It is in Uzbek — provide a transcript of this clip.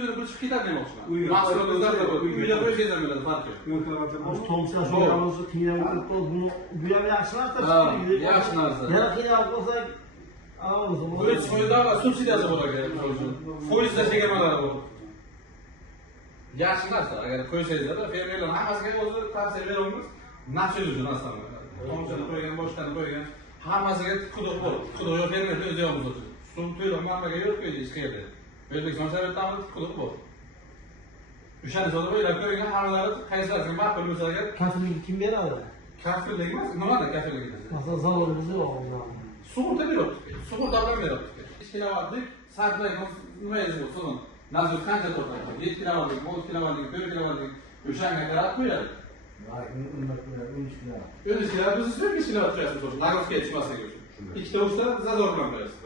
Bu çıkıp gider demoqchiman. Mahsulotlar da bor. Uyda qo'ysangiz bo'ladi, farqi yo'q. Tomsa sho'ramizni qiynalib qoldi. Bu ham yaxshi narsa. Yaxshi narsa. Yana qiynalib qolsak, Qo'yib qo'ylar va subsidiyasi bor ekan, uchun. Foizda chegirmalari bor. Yaxshi narsa. Agar qo'ysangizlar, fermerlar hammasiga o'zi tavsiya beramiz. Nafsi uchun aslida. Tomchani qo'ygan, boshqani qo'ygan, hammasiga quduq bor. Quduq yo'q fermerlar o'zi yo'q o'zi. Suv to'ylar manbaga yo'q qo'ydi hech qayerda. O'zbekiston Sovetlarida quduq bor. O'shani sotib o'ylab ko'rgan hammalari qaysilariga ma'qul bo'lsa agar kafillikni kim beradi? kafillik emas, nimada kafillik desa? Masalan, zavodimiz yo'q. Sug'urta beryapti. Sug'urta olib beryapti. 2 kilovatlik sarflaymiz, nimangiz bo'lsin? Nazar qancha to'playdi? 7 kilovatlik, 10 kilovatlik, 4 kilovatlik o'shanga qarab qo'yadi. 13 kilovat biz 5 kilovat qo'yasiz, nagozga yetishmasligi uchun. Ikkita uchta zazor bilan qo'yasiz.